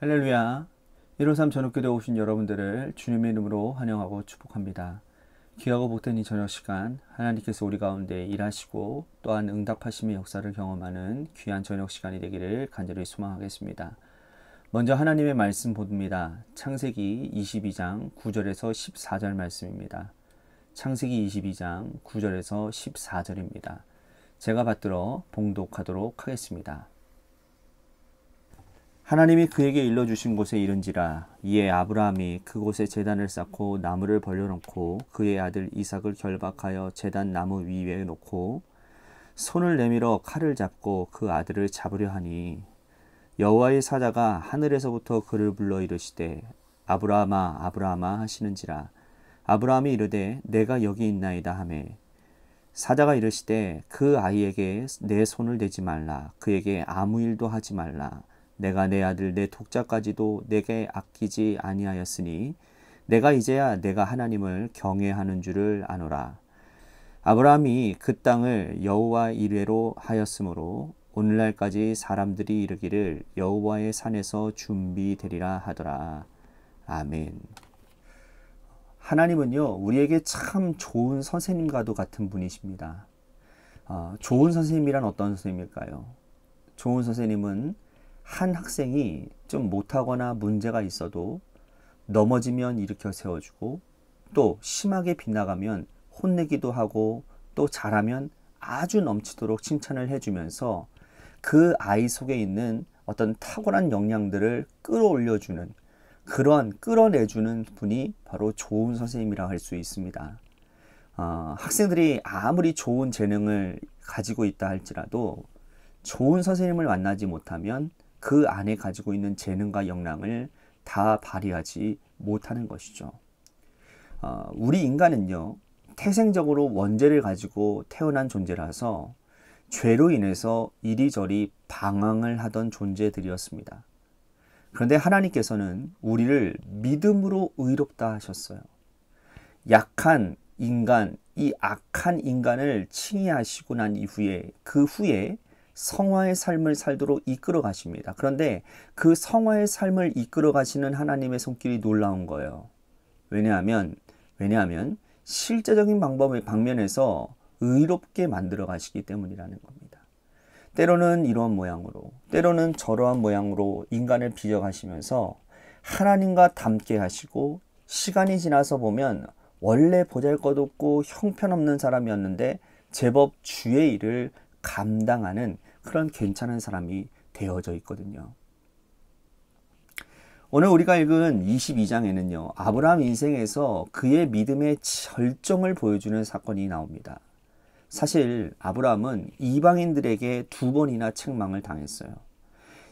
할렐루야. 153 저녁교대 오신 여러분들을 주님의 이름으로 환영하고 축복합니다. 귀하고 복된 이 저녁 시간, 하나님께서 우리 가운데 일하시고 또한 응답하심의 역사를 경험하는 귀한 저녁 시간이 되기를 간절히 소망하겠습니다. 먼저 하나님의 말씀 봅니다. 창세기 22장 9절에서 14절 말씀입니다. 창세기 22장 9절에서 14절입니다. 제가 받들어 봉독하도록 하겠습니다. 하나님이 그에게 일러주신 곳에 이른지라. 이에 아브라함이 그곳에 제단을 쌓고 나무를 벌려놓고 그의 아들 이삭을 결박하여 제단 나무 위에 놓고 손을 내밀어 칼을 잡고 그 아들을 잡으려 하니 여호와의 사자가 하늘에서부터 그를 불러 이르시되 아브라함아 아브라함아 하시는지라. 아브라함이 이르되 내가 여기 있나이다 하매 사자가 이르시되 그 아이에게 내 손을 대지 말라. 그에게 아무 일도 하지 말라. 내가 내 아들 내 독자까지도 내게 아끼지 아니하였으니 내가 이제야 내가 하나님을 경외하는 줄을 아노라. 아브라함이 그 땅을 여호와 이레로 하였으므로 오늘날까지 사람들이 이르기를 여호와의 산에서 준비되리라 하더라. 아멘. 하나님은요, 우리에게 참 좋은 선생님과도 같은 분이십니다. 좋은 선생님이란 어떤 선생님일까요? 좋은 선생님은 한 학생이 좀 못하거나 문제가 있어도 넘어지면 일으켜 세워주고 또 심하게 빗나가면 혼내기도 하고 또 잘하면 아주 넘치도록 칭찬을 해주면서 그 아이 속에 있는 어떤 탁월한 역량들을 끌어올려주는 그런 끌어내주는 분이 바로 좋은 선생님이라 할 수 있습니다. 학생들이 아무리 좋은 재능을 가지고 있다 할지라도 좋은 선생님을 만나지 못하면 그 안에 가지고 있는 재능과 역량을 다 발휘하지 못하는 것이죠. 우리 인간은요, 태생적으로 원죄를 가지고 태어난 존재라서 죄로 인해서 이리저리 방황을 하던 존재들이었습니다. 그런데 하나님께서는 우리를 믿음으로 의롭다 하셨어요. 약한 인간, 이 악한 인간을 칭의하시고 난 이후에 그 후에 성화의 삶을 살도록 이끌어 가십니다. 그런데 그 성화의 삶을 이끌어 가시는 하나님의 손길이 놀라운 거예요. 왜냐하면 실제적인 방면에서 의롭게 만들어 가시기 때문이라는 겁니다. 때로는 이러한 모양으로, 때로는 저러한 모양으로 인간을 빚어 가시면서 하나님과 닮게 하시고 시간이 지나서 보면 원래 보잘것없고 형편없는 사람이었는데 제법 주의 일을 감당하는 그런 괜찮은 사람이 되어져 있거든요. 오늘 우리가 읽은 22장에는요. 아브라함 인생에서 그의 믿음의 절정을 보여주는 사건이 나옵니다. 사실 아브라함은 이방인들에게 2번이나 책망을 당했어요.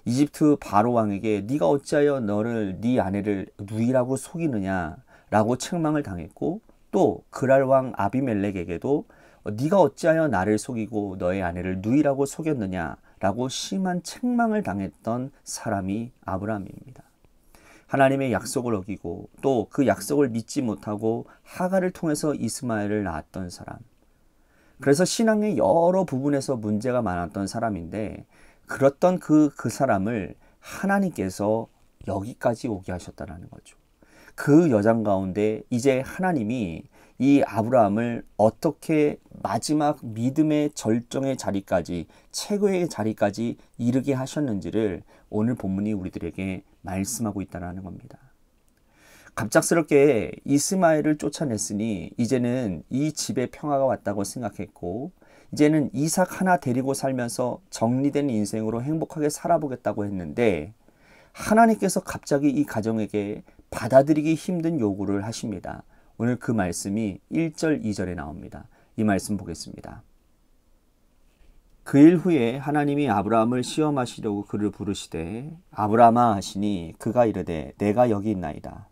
이집트 바로 왕에게 네가 어찌하여 너를 네 아내를 누이라고 속이느냐 라고 책망을 당했고 또 그랄 왕 아비멜렉에게도 네가 어찌하여 나를 속이고 너의 아내를 누이라고 속였느냐 라고 심한 책망을 당했던 사람이 아브라함입니다. 하나님의 약속을 어기고 또 그 약속을 믿지 못하고 하갈을 통해서 이스마엘을 낳았던 사람. 그래서 신앙의 여러 부분에서 문제가 많았던 사람인데 그랬던 그 사람을 하나님께서 여기까지 오게 하셨다는 거죠. 그 여정 가운데 이제 하나님이 이 아브라함을 어떻게 마지막 믿음의 절정의 자리까지 최고의 자리까지 이르게 하셨는지를 오늘 본문이 우리들에게 말씀하고 있다는 겁니다. 갑작스럽게 이스마엘을 쫓아냈으니 이제는 이 집에 평화가 왔다고 생각했고 이제는 이삭 하나 데리고 살면서 정리된 인생으로 행복하게 살아보겠다고 했는데 하나님께서 갑자기 이 가정에게 받아들이기 힘든 요구를 하십니다. 오늘 그 말씀이 1절 2절에 나옵니다. 이 말씀 보겠습니다. 그 일 후에 하나님이 아브라함을 시험하시려고 그를 부르시되 아브라함아 하시니 그가 이르되 내가 여기 있나이다.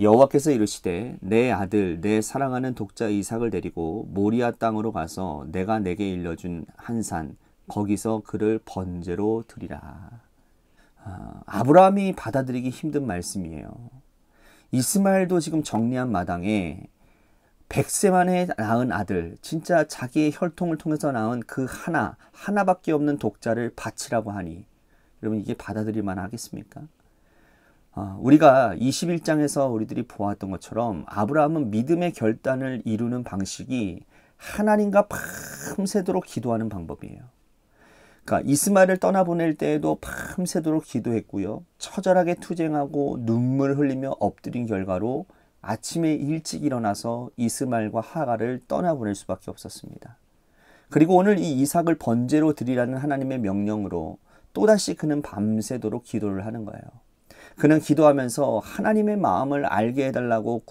여호와께서 이르시되 내 아들 내 사랑하는 독자 이삭을 데리고 모리아 땅으로 가서 내가 내게 일러준 한 산 거기서 그를 번제로 드리라. 아브라함이 받아들이기 힘든 말씀이에요. 이스마엘도 지금 정리한 마당에 100세 만에 낳은 아들, 진짜 자기의 혈통을 통해서 낳은 그 하나밖에 없는 독자를 바치라고 하니 여러분 이게 받아들일 만 하겠습니까? 우리가 21장에서 우리들이 보았던 것처럼 아브라함은 믿음의 결단을 이루는 방식이 하나님과 밤새도록 기도하는 방법이에요. 그러니까 이스마엘을 떠나보낼 때에도 밤새도록 기도했고요. 처절하게 투쟁하고 눈물 흘리며 엎드린 결과로 아침에 일찍 일어나서 이스마엘과 하갈을 떠나보낼 수밖에 없었습니다. 그리고 오늘 이 이삭을 번제로 드리라는 하나님의 명령으로 또다시 그는 밤새도록 기도를 하는 거예요. 그는 기도하면서 하나님의 마음을 알게 해달라고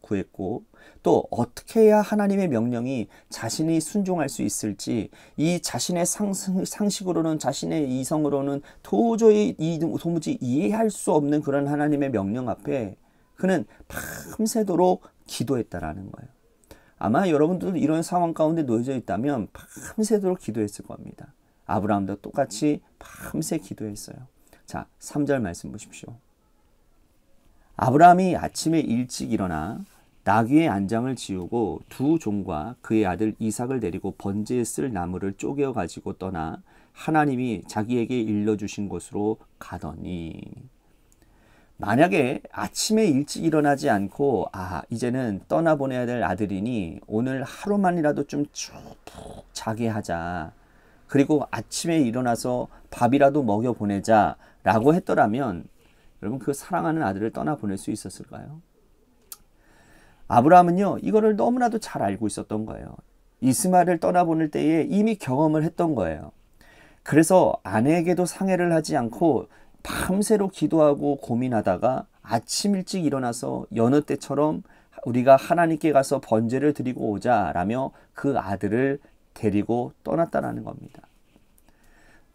구했고 또 어떻게 해야 하나님의 명령이 자신이 순종할 수 있을지 이 자신의 상식으로는 자신의 이성으로는 도저히 이해할 수 없는 그런 하나님의 명령 앞에 그는 밤새도록 기도했다라는 거예요. 아마 여러분들도 이런 상황 가운데 놓여져 있다면 밤새도록 기도했을 겁니다. 아브라함도 똑같이 밤새 기도했어요. 자, 3절 말씀 보십시오. 아브라함이 아침에 일찍 일어나 나귀의 안장을 지우고 두 종과 그의 아들 이삭을 데리고 번제에 쓸 나무를 쪼개어 가지고 떠나 하나님이 자기에게 일러주신 곳으로 가더니, 만약에 아침에 일찍 일어나지 않고 이제는 떠나보내야 될 아들이니 오늘 하루만이라도 좀 쭉 자게 하자, 그리고 아침에 일어나서 밥이라도 먹여 보내자 라고 했더라면 여러분 그 사랑하는 아들을 떠나보낼 수 있었을까요? 아브라함은요 이거를 너무나도 잘 알고 있었던 거예요. 이스마엘을 떠나보낼 때에 이미 경험을 했던 거예요. 그래서 아내에게도 상해를 하지 않고 밤새로 기도하고 고민하다가 아침 일찍 일어나서 여느 때처럼 우리가 하나님께 가서 번제를 드리고 오자라며 그 아들을 데리고 떠났다라는 겁니다.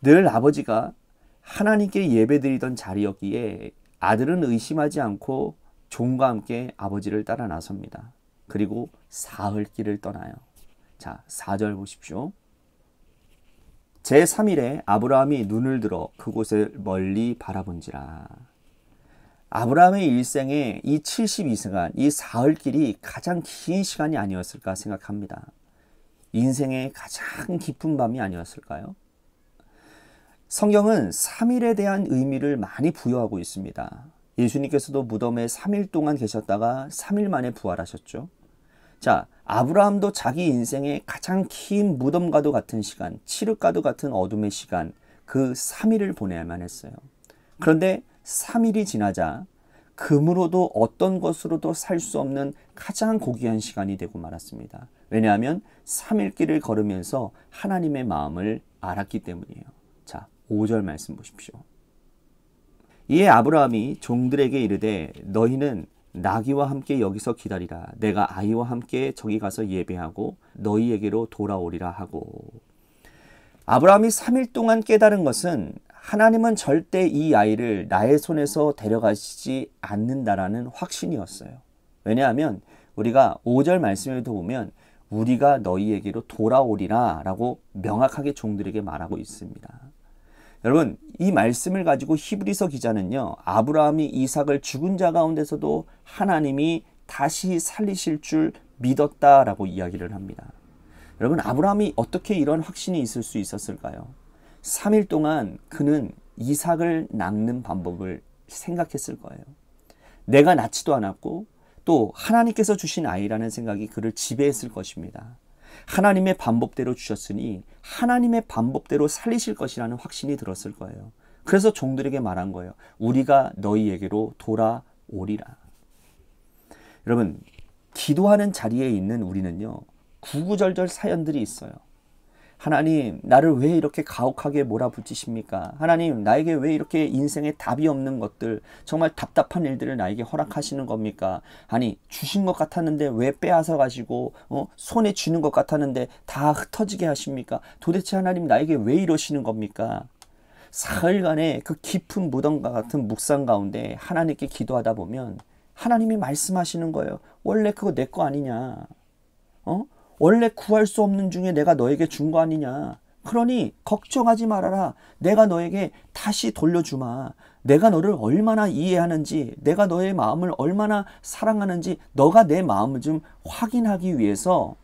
늘 아버지가 하나님께 예배드리던 자리였기에 아들은 의심하지 않고 종과 함께 아버지를 따라 나섭니다. 그리고 사흘 길을 떠나요. 자, 4절 보십시오. 제3일에 아브라함이 눈을 들어 그곳을 멀리 바라본지라. 아브라함의 일생에 이 72시간, 이 사흘 길이 가장 긴 시간이 아니었을까 생각합니다. 인생의 가장 깊은 밤이 아니었을까요? 성경은 3일에 대한 의미를 많이 부여하고 있습니다. 예수님께서도 무덤에 3일 동안 계셨다가 3일 만에 부활하셨죠. 자, 아브라함도 자기 인생의 가장 긴 무덤과도 같은 시간, 칠흑과도 같은 어둠의 시간, 그 3일을 보내야만 했어요. 그런데 3일이 지나자 금으로도 어떤 것으로도 살 수 없는 가장 고귀한 시간이 되고 말았습니다. 왜냐하면 3일 길을 걸으면서 하나님의 마음을 알았기 때문이에요. 자, 5절 말씀 보십시오. 이에 아브라함이 종들에게 이르되 너희는 나귀와 함께 여기서 기다리라. 내가 아이와 함께 저기 가서 예배하고 너희에게로 돌아오리라 하고. 아브라함이 3일 동안 깨달은 것은 하나님은 절대 이 아이를 나의 손에서 데려가시지 않는다라는 확신이었어요. 왜냐하면 우리가 5절 말씀에도 보면 우리가 너희에게로 돌아오리라 라고 명확하게 종들에게 말하고 있습니다. 여러분, 이 말씀을 가지고 히브리서 기자는요, 아브라함이 이삭을 죽은 자 가운데서도 하나님이 다시 살리실 줄 믿었다라고 이야기를 합니다. 여러분, 아브라함이 어떻게 이런 확신이 있을 수 있었을까요? 3일 동안 그는 이삭을 낳는 방법을 생각했을 거예요. 내가 낳지도 않았고 또 하나님께서 주신 아이라는 생각이 그를 지배했을 것입니다. 하나님의 방법대로 주셨으니 하나님의 방법대로 살리실 것이라는 확신이 들었을 거예요. 그래서 종들에게 말한 거예요. 우리가 너희에게로 돌아오리라. 여러분, 기도하는 자리에 있는 우리는요, 구구절절 사연들이 있어요. 하나님, 나를 왜 이렇게 가혹하게 몰아붙이십니까? 하나님, 나에게 왜 이렇게 인생에 답이 없는 것들, 정말 답답한 일들을 나에게 허락하시는 겁니까? 아니, 주신 것 같았는데 왜 빼앗아 가시고 손에 쥐는 것 같았는데 다 흩어지게 하십니까? 도대체 하나님, 나에게 왜 이러시는 겁니까? 사흘간의 그 깊은 무덤과 같은 묵상 가운데 하나님께 기도하다 보면 하나님이 말씀하시는 거예요. 원래 그거 내 거 아니냐? 원래 구할 수 없는 중에 내가 너에게 준 거 아니냐. 그러니 걱정하지 말아라. 내가 너에게 다시 돌려주마. 내가 너를 얼마나 이해하는지, 내가 너의 마음을 얼마나 사랑하는지 너가 내 마음을 좀 확인하기 위해서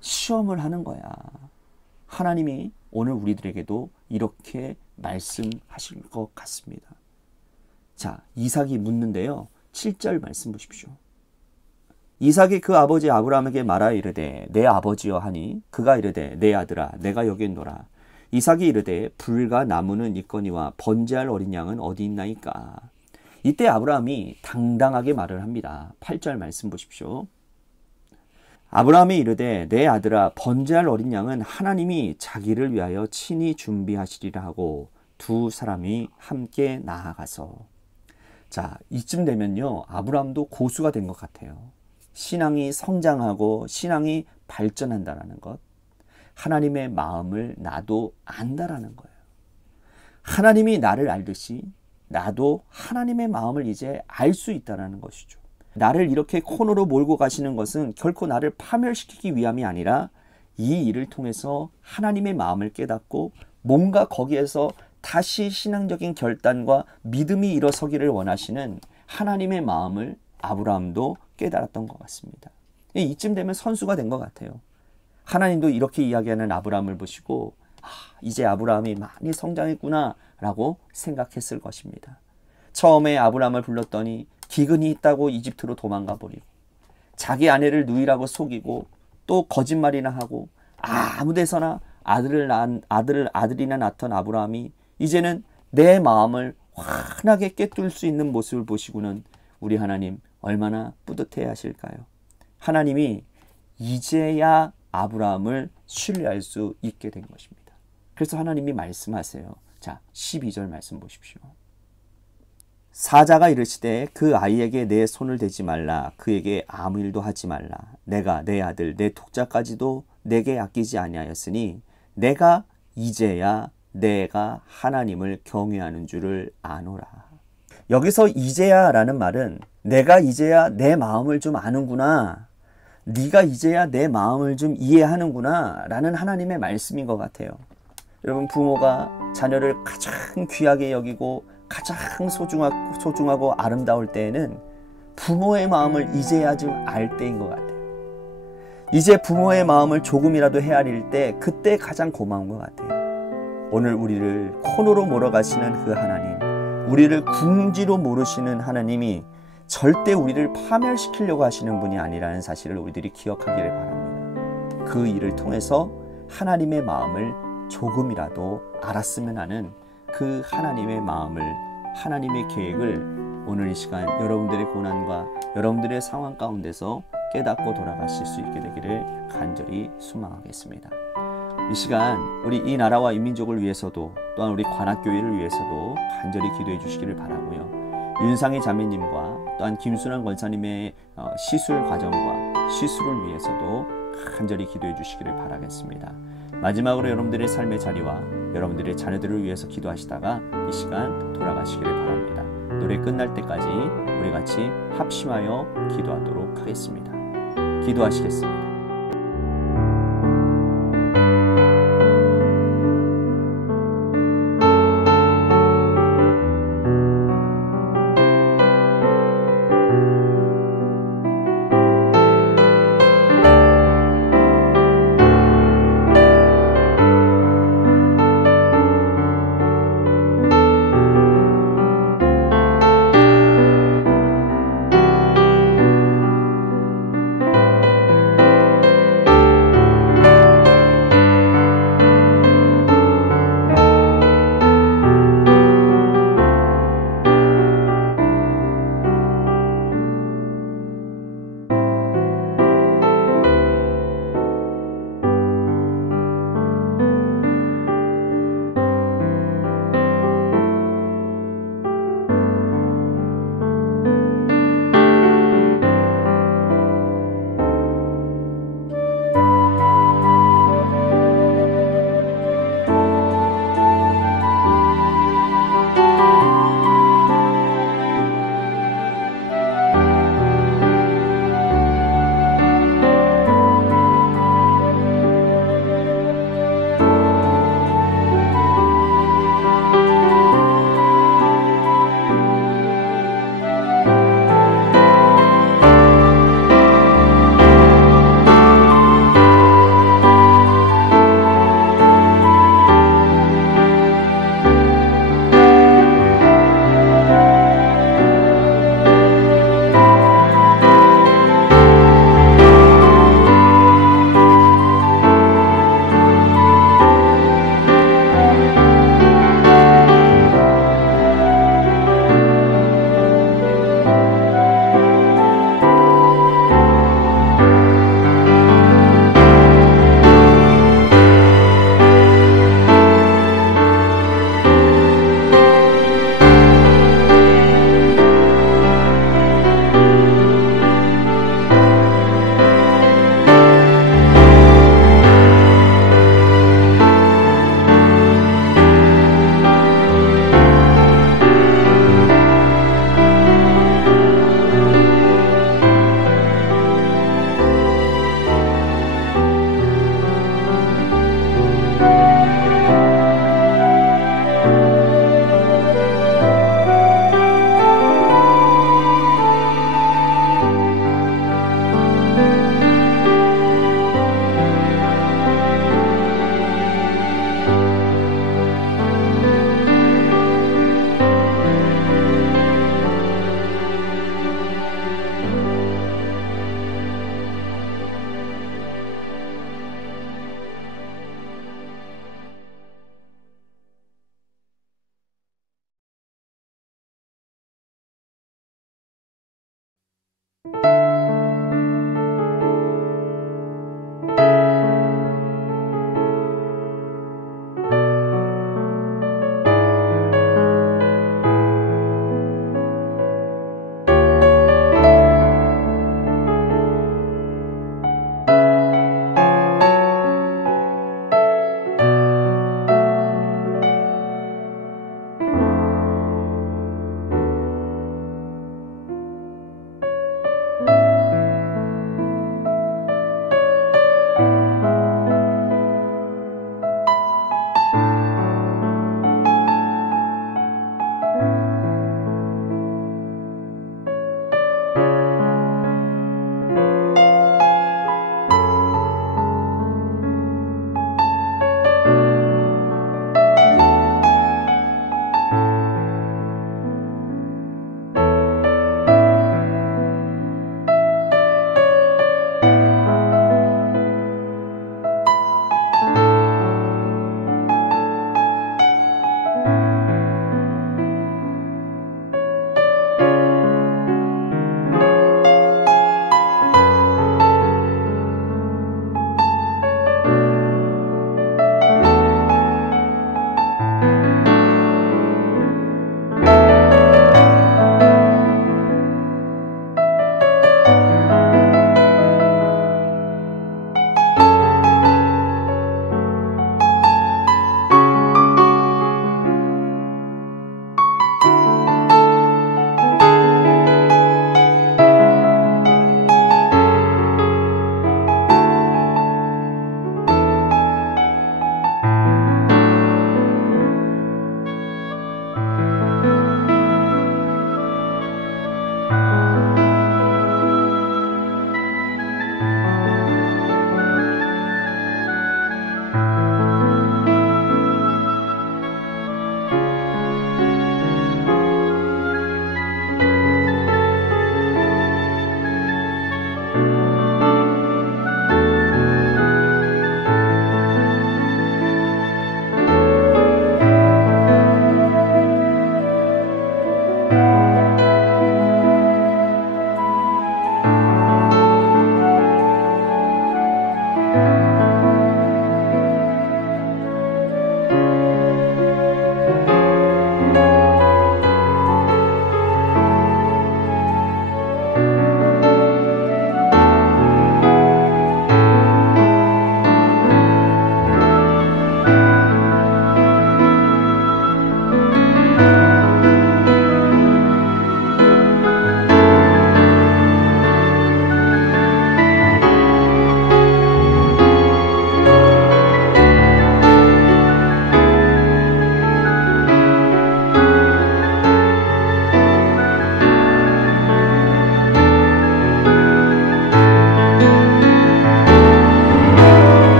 시험을 하는 거야. 하나님이 오늘 우리들에게도 이렇게 말씀하실 것 같습니다. 자, 이삭이 묻는데요. 7절 말씀 보십시오. 이삭이 그 아버지 아브라함에게 말하여 이르되 내 아버지여 하니 그가 이르되 내 아들아 내가 여기 있노라. 이삭이 이르되 불과 나무는 있거니와 번제할 어린 양은 어디 있나이까. 이때 아브라함이 당당하게 말을 합니다. 8절 말씀 보십시오. 아브라함이 이르되 내 아들아 번제할 어린 양은 하나님이 자기를 위하여 친히 준비하시리라 하고 두 사람이 함께 나아가서. 자, 이쯤 되면요 아브라함도 고수가 된 것 같아요. 신앙이 성장하고 신앙이 발전한다라는 것, 하나님의 마음을 나도 안다라는 거예요. 하나님이 나를 알듯이 나도 하나님의 마음을 이제 알 수 있다는 것이죠. 나를 이렇게 코너로 몰고 가시는 것은 결코 나를 파멸시키기 위함이 아니라 이 일을 통해서 하나님의 마음을 깨닫고 뭔가 거기에서 다시 신앙적인 결단과 믿음이 일어서기를 원하시는 하나님의 마음을 아브라함도 깨달았던 것 같습니다. 이쯤 되면 선수가 된 것 같아요. 하나님도 이렇게 이야기하는 아브라함을 보시고 이제 아브라함이 많이 성장했구나 라고 생각했을 것입니다. 처음에 아브라함을 불렀더니 기근이 있다고 이집트로 도망가 버리고 자기 아내를 누이라고 속이고 또 거짓말이나 하고 아무 데서나 아들이나 낳던 아브라함이 이제는 내 마음을 환하게 꿰뚫을 수 있는 모습을 보시고는 우리 하나님 얼마나 뿌듯해 하실까요? 하나님이 이제야 아브라함을 신뢰할 수 있게 된 것입니다. 그래서 하나님이 말씀하세요. 자, 12절 말씀 보십시오. 사자가 이르시되 그 아이에게 내 손을 대지 말라. 그에게 아무 일도 하지 말라. 내가 내 아들 내 독자까지도 내게 아끼지 아니하였으니 내가 이제야 내가 하나님을 경외하는 줄을 아노라. 여기서 이제야 라는 말은 내가 이제야 내 마음을 좀 아는구나, 네가 이제야 내 마음을 좀 이해하는구나 라는 하나님의 말씀인 것 같아요. 여러분, 부모가 자녀를 가장 귀하게 여기고 가장 소중하고 아름다울 때에는 부모의 마음을 이제야 좀 알 때인 것 같아요. 이제 부모의 마음을 조금이라도 헤아릴 때 그때 가장 고마운 것 같아요. 오늘 우리를 코너로 몰아가시는 그 하나님, 우리를 궁지로 모르시는 하나님이 절대 우리를 파멸시키려고 하시는 분이 아니라는 사실을 우리들이 기억하기를 바랍니다. 그 일을 통해서 하나님의 마음을 조금이라도 알았으면 하는 그 하나님의 마음을, 하나님의 계획을 오늘 이 시간 여러분들의 고난과 여러분들의 상황 가운데서 깨닫고 돌아가실 수 있게 되기를 간절히 소망하겠습니다. 이 시간 우리 이 나라와 이 민족을 위해서도 또한 우리 관악교회를 위해서도 간절히 기도해 주시기를 바라고요. 윤상희 자매님과 또한 김순환 권사님의 시술 과정과 시술을 위해서도 간절히 기도해 주시기를 바라겠습니다. 마지막으로 여러분들의 삶의 자리와 여러분들의 자녀들을 위해서 기도하시다가 이 시간 돌아가시기를 바랍니다. 노래 끝날 때까지 우리 같이 합심하여 기도하도록 하겠습니다. 기도하시겠습니다.